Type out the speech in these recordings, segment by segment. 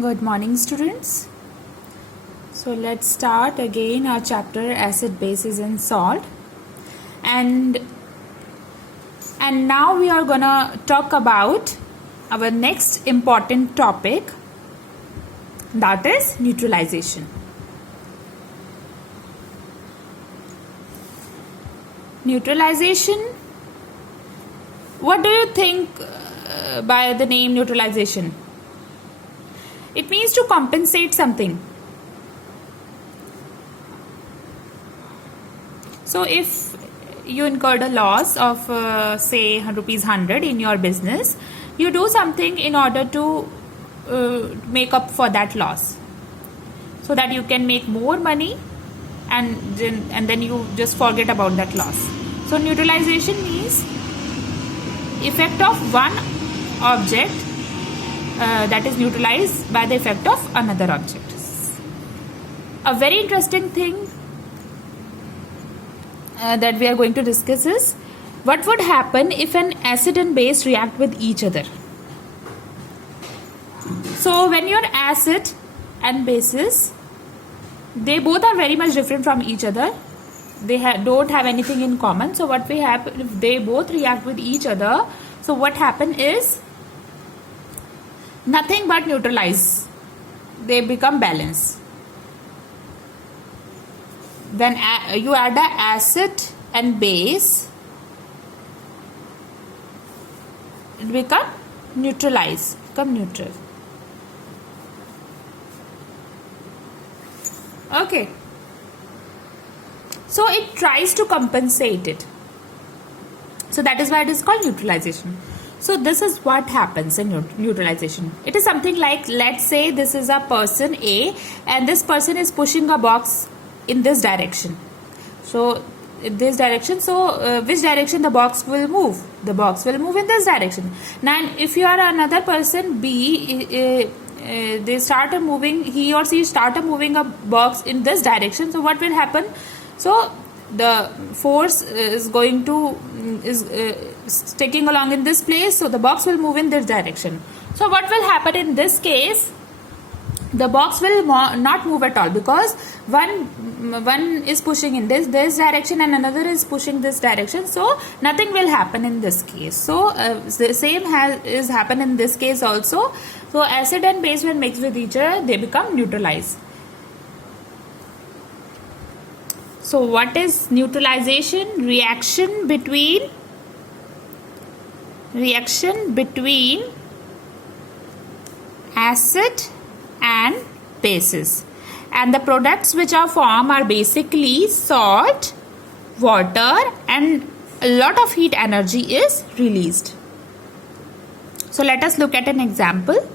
Good morning, students. So let's start again our chapter acid, bases and salt. And now we are gonna talk about our next important topic, that is neutralization. Neutralization. What do you think by the name neutralization? It means to compensate something. So if you incurred a loss of say rupees 100 in your business, you do something in order to make up for that loss, so that you can make more money, and then you just forget about that loss. So neutralization means effect of one object that is neutralized by the effect of another object. A very interesting thing that we are going to discuss is what would happen if an acid and base react with each other. So when your acid and bases, they both are very much different from each other. They don't have anything in common. So what we have, if they both react with each other, so what happen is nothing but neutralize. They become balanced. When you add a acid and base, it become neutralize, become neutral. Okay. So it tries to compensate it. So that is why it is called neutralization. So this is what happens in neutralization. It is something like, let's say this is a person A, and this person is pushing a box in this direction. So in this direction, so which direction the box will move? The box will move in this direction. Now if you are another person B, they start moving, he or she start moving a box in this direction. So what will happen? So the force is going to taking along in this place, so the box will move in this direction. So what will happen in this case? The box will not move at all, because one is pushing in this direction and another is pushing this direction. So nothing will happen in this case. So the same is happen in this case also. So acid and base, when mixed with each other, they become neutralized. So what is neutralization? Reaction between acid and bases, and the products which are formed are basically salt, water, and a lot of heat energy is released. So let us look at an example.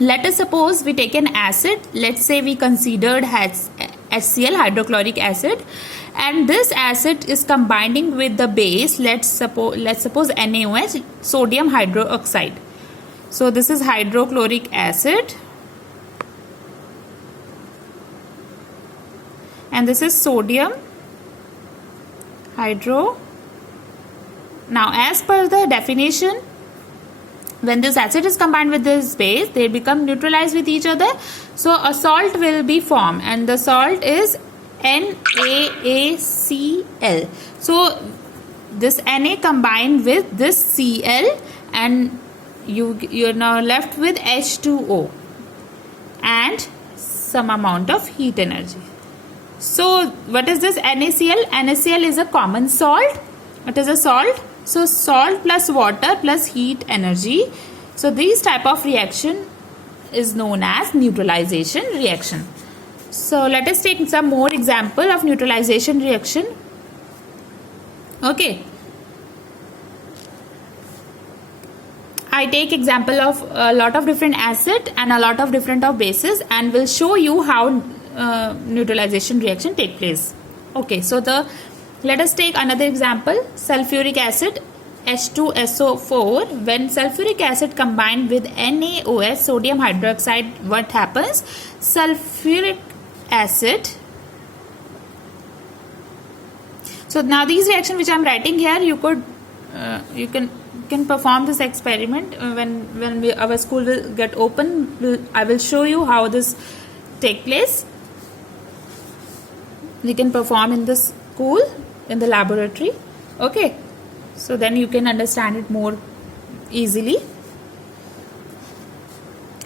Let us suppose we take an acid. Let's say we considered HCl, hydrochloric acid, and this acid is combining with the base. Let's suppose NaOH, sodium hydroxide. So this is hydrochloric acid, and this is sodium hydro. Now as per the definition, when this acid is combined with this base, they become neutralized with each other. So a salt will be formed, and the salt is NaACl. So this Na combined with this Cl, and you're now left with H2O and some amount of heat energy. So what is this NaCl? NaCl is a common salt. It is a salt. So salt plus water plus heat energy. So this type of reaction is known as neutralization reaction. So let us take some more example of neutralization reaction. Okay. I take example of a lot of different acid and a lot of different of bases, and will show you how neutralization reaction take place. Okay, so let us take another example. Sulfuric acid, H2SO4. When sulfuric acid combined with NaOH, sodium hydroxide, what happens? Sulfuric acid. So now these reaction which I am writing here, you can can perform this experiment when our school will get open. I will show you how this take place. We can perform in the school, in the laboratory. Okay, so then you can understand it more easily.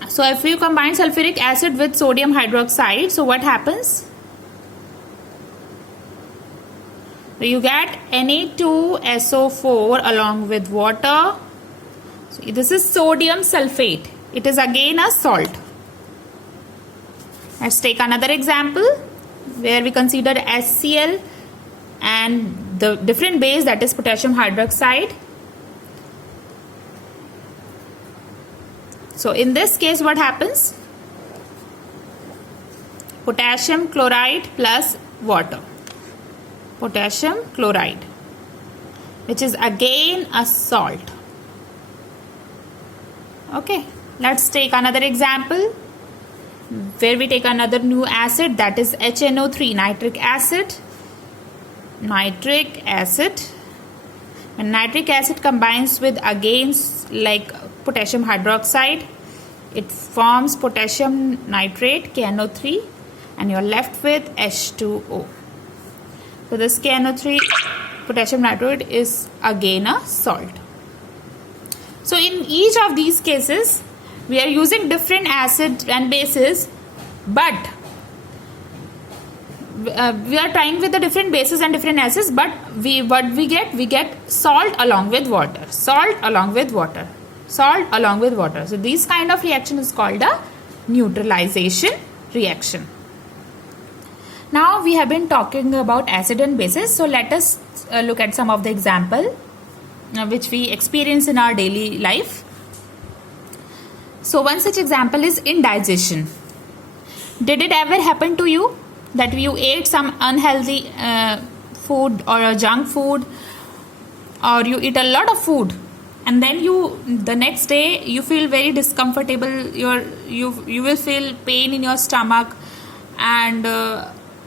So if you combine sulfuric acid with sodium hydroxide, so what happens? You get Na2SO4 along with water. So this is sodium sulfate. It is again a salt. Let's take another example where we consider HCl and the different base, that is potassium hydroxide. So in this case, what happens? Potassium chloride plus water. Potassium chloride, which is again a salt. Okay, let's take another example where we take another new acid, that is HNO3, nitric acid. Nitric acid. When nitric acid combines with again like potassium hydroxide, it forms potassium nitrate, KNO3, and you're left with H2O. So this KNO3 potassium nitrate is again a salt. So in each of these cases, we are using different acids and bases, but we are trying with the different bases and different acids, but we get salt along with water, salt along with water, salt along with water. So this kind of reaction is called a neutralization reaction. Now we have been talking about acid and bases, so let us look at some of the example which we experience in our daily life. So one such example is indigestion. Did it ever happen to you that you ate some unhealthy food or a junk food, or you eat a lot of food, and then the next day you feel very discomfortable, you will feel pain in your stomach and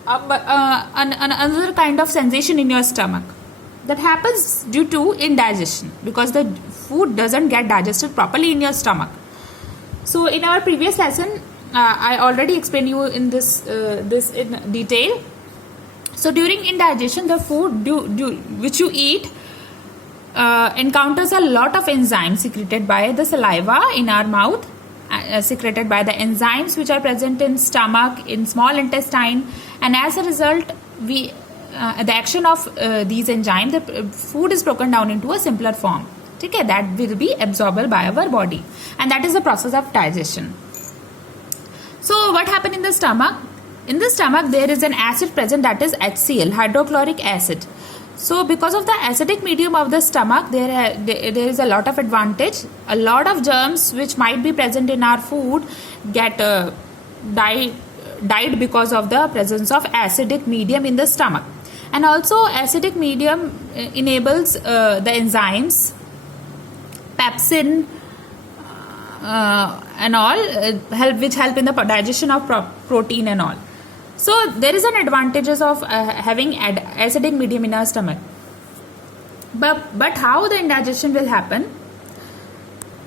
another kind of sensation in your stomach? That happens due to indigestion, because the food doesn't get digested properly in your stomach. So in our previous lesson, I already explained you in this in detail. So during indigestion, the food which you eat encounters a lot of enzymes secreted by the saliva in our mouth, secreted by the enzymes which are present in stomach, in small intestine, and as a result, the action of these enzymes, the food is broken down into a simpler form. Okay, that will be absorbed by our body, and that is the process of digestion. So what happened in the stomach? In the stomach, there is an acid present, that is HCl, hydrochloric acid. So because of the acidic medium of the stomach, there is a lot of advantage. A lot of germs which might be present in our food get died because of the presence of acidic medium in the stomach. And also acidic medium enables the enzymes, pepsin and all, which help in the digestion of protein and all. So there is an advantages of having acidic medium in our stomach. But how the indigestion will happen?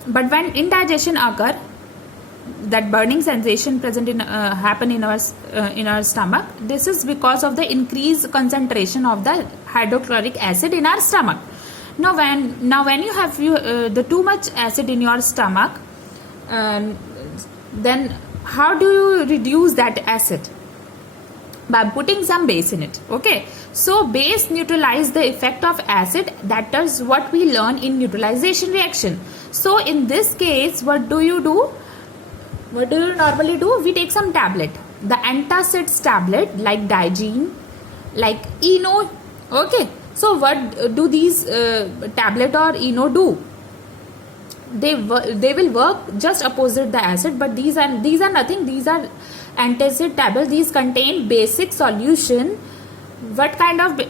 But when indigestion occur, that burning sensation present in happen in our stomach, this is because of the increased concentration of the hydrochloric acid in our stomach. Now when you have the too much acid in your stomach, then how do you reduce that acid? By putting some base in it. Okay, so base neutralize the effect of acid. That is what we learn in neutralization reaction. So in this case, what do you do? What do you normally do? We take some tablet, the antacids tablet, like Digene, like Eno. Okay, so what do these tablet or Eno do? They will work just opposite the acid, but these are nothing. These are antacid tablets. These contain basic solution. What kind of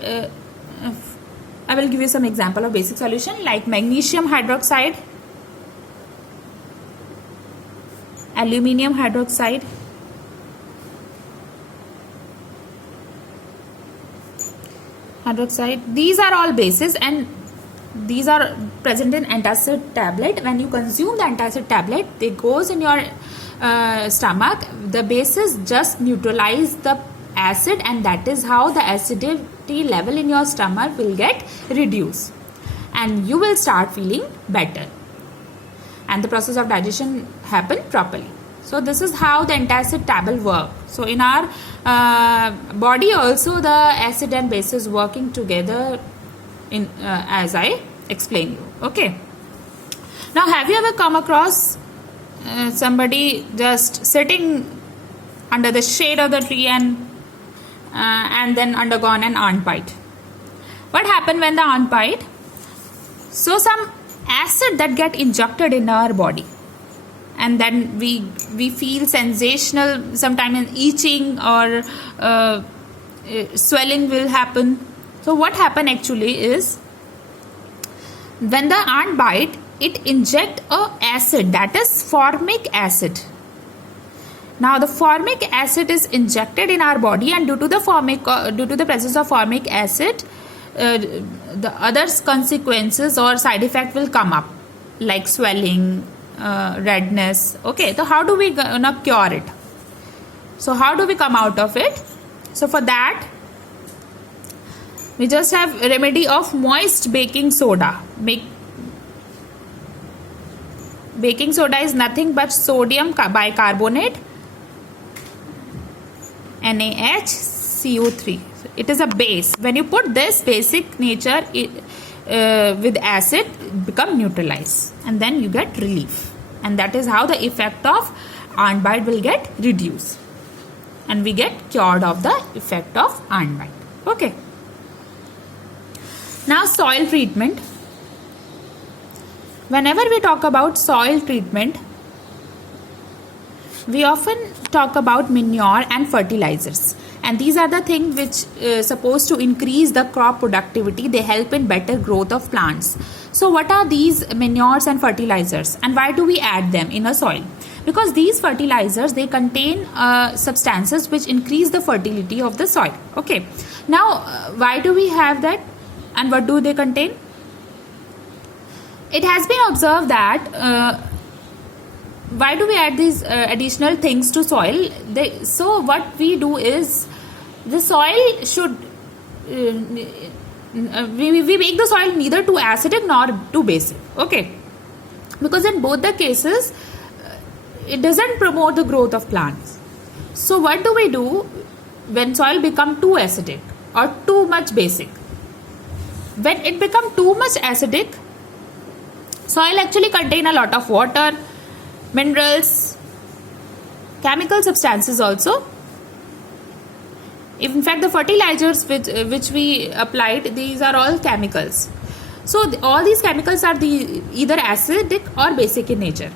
I will give you some example of basic solution, like magnesium hydroxide, aluminium hydroxide, these are all bases, and these are present in antacid tablet. When you consume the antacid tablet, it goes in your stomach. The bases just neutralize the acid, and that is how the acidity level in your stomach will get reduced, and you will start feeling better, and the process of digestion happen properly. So this is how the antacid tablet work. So in our body also, the acid and bases working together in as I explain you. Okay. Now, have you ever come across somebody just sitting under the shade of the tree and then undergone an ant bite? What happened when the ant bite? So some acid that get injected in our body, and then we feel sensational, sometimes itching or swelling will happen. So what happen actually is, when the ant bite, it inject a acid, that is formic acid. Now the formic acid is injected in our body, and due to the presence of formic acid, the other consequences or side effect will come up, like swelling, redness. Okay, so how do we gonna cure it? So how do we come out of it? So for that, we just have a remedy of moist baking soda. Baking soda is nothing but sodium bicarbonate, NaHCO3. It is a base. When you put this basic nature with acid, it become neutralized, and then you get relief, and that is how the effect of ant bite will get reduced, and we get cured of the effect of ant bite. Okay. Now, soil treatment. Whenever we talk about soil treatment, we often talk about manure and fertilizers, and these are the things which supposed to increase the crop productivity. They help in better growth of plants. So what are these manures and fertilizers, and why do we add them in a soil? Because these fertilizers, they contain substances which increase the fertility of the soil. Okay. Now, why do we have that, and what do they contain? It has been observed that why do we add these additional things to soil? So what we do is, the soil should we make the soil neither too acidic nor too basic. Okay, because in both the cases it doesn't promote the growth of plants. So what do we do when soil become too acidic or too much basic? When it become too much acidic, soil actually contain a lot of water, minerals, chemical substances also. In fact, the fertilizers which we applied, these are all chemicals. So all these chemicals are either acidic or basic in nature.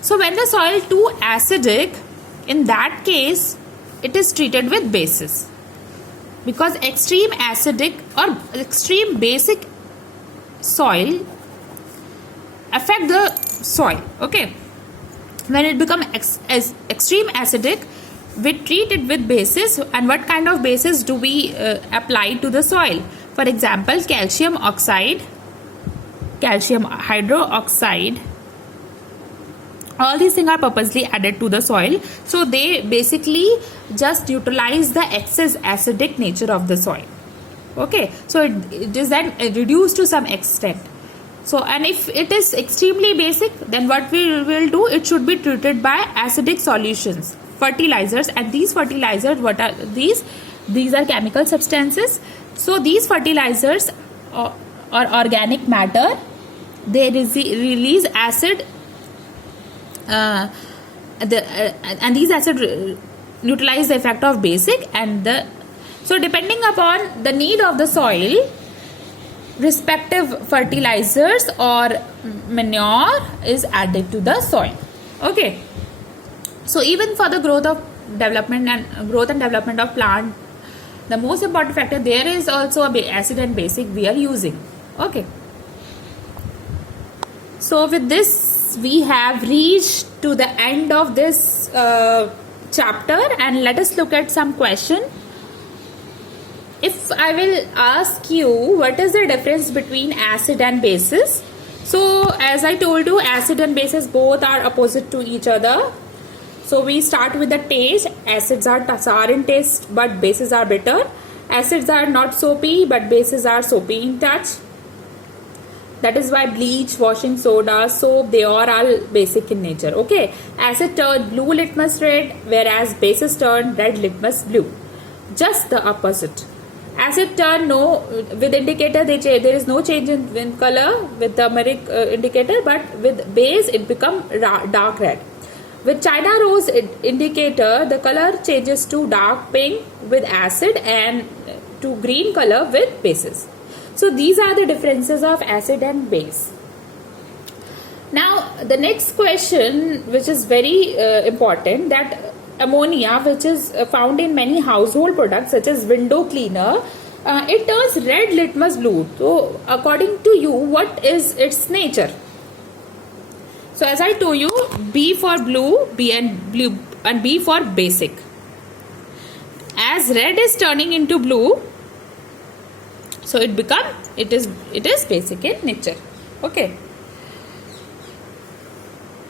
So when the soil too acidic, in that case, it is treated with bases, because extreme acidic or extreme basic soil affect the soil. Okay, when it become extreme acidic, we treat it with bases. And what kind of bases do we apply to the soil? For example, calcium oxide, calcium hydroxide, all these things are purposely added to the soil, so they basically just utilize the excess acidic nature of the soil. Okay, so it is then reduced to some extent. So, and if it is extremely basic, then what we will do, it should be treated by acidic solutions, fertilizers. And these fertilizers, what are these? These are chemical substances. So these fertilizers or organic matter, they release acid, and these acid neutralize the effect of basic, and so depending upon the need of the soil, respective fertilizers or manure is added to the soil. Okay, so even for the growth and development of plant, the most important factor there is also acid and basic we are using. Okay, so with this we have reached to the end of this chapter, and let us look at some question. If I will ask you, what is the difference between acid and bases? So as I told you, acid and bases both are opposite to each other. So we start with the taste. Acids are sour in taste, but bases are bitter. Acids are not soapy, but bases are soapy in touch. That is why bleach, washing soda, soap, they are all basic in nature. Okay. Acid turn blue litmus red, whereas bases turn red litmus blue. Just the opposite. Acid turn no with indicator there is no change in color with the turmeric indicator, but with base it become dark red. With China rose indicator, the color changes to dark pink with acid and to green color with bases. So these are the differences of acid and base. Now the next question, which is very important, that ammonia, which is found in many household products such as window cleaner, it turns red litmus blue. So according to you, what is its nature? So as I told you, B for blue, and B for basic. As red is turning into blue, so it is basic in nature. Okay.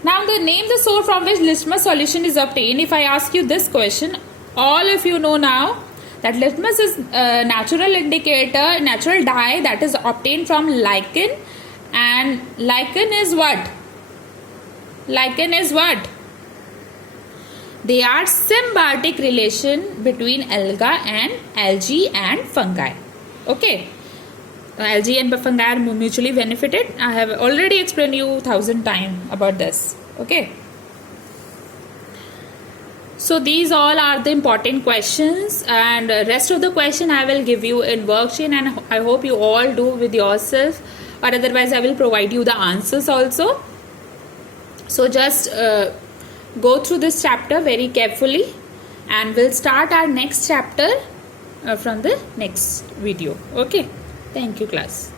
Now the name the source from which litmus solution is obtained. If I ask you this question, all of you know now that litmus is a natural indicator, natural dye that is obtained from lichen, and lichen is what? Lichen is what? They are symbiotic relation between algae and fungi. Okay. Algae and fungi are mutually benefited. I have already explained you 1,000 times about this. Okay. So these all are the important questions, and rest of the question I will give you in worksheet, and I hope you all do with yourself, or otherwise I will provide you the answers also. So just go through this chapter very carefully, and we'll start our next chapter from the next video. Okay. Thank you, class.